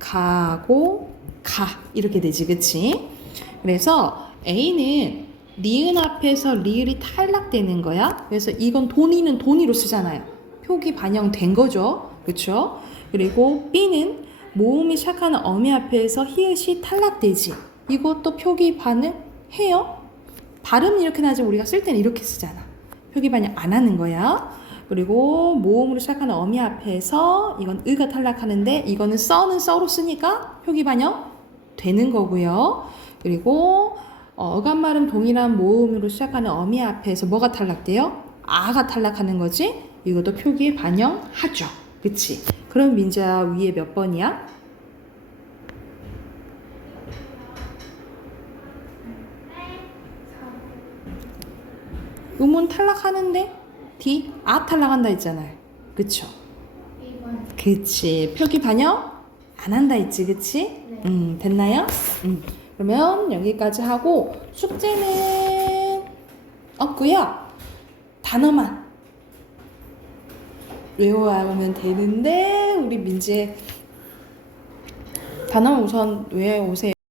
가고 가 이렇게 되지, 그치? 그래서 A는 니은 앞에서 리을이 탈락되는 거야. 그래서 이건 돈이는 돈이로 쓰잖아요. 표기 반영된 거죠, 그쵸? 그리고 B는 모음이 시작하는 어미 앞에서 히읗이 탈락되지. 이것도 표기 반응해요. 발음은 이렇게 나지만 우리가 쓸 때는 이렇게 쓰잖아. 표기 반영 안 하는 거야. 그리고 모음으로 시작하는 어미 앞에서 이건 의가 탈락하는데 이거는 써는 써로 쓰니까 표기 반영 되는 거고요. 그리고 어간말음 동일한 모음으로 시작하는 어미 앞에서 뭐가 탈락돼요? 아가 탈락하는 거지. 이것도 표기 반영하죠. 그치? 그럼 민재야 위에 몇 번이야? 음운 탈락하는데 D 탈락한다 했잖아요. 그쵸? 2번. 그치. 표기 반영 안 한다 했지, 그치? 네. 됐나요? 그러면 여기까지 하고 숙제는 없고요. 단어만 외워오면 되는데 우리 민재 단어만 우선 외워오세요.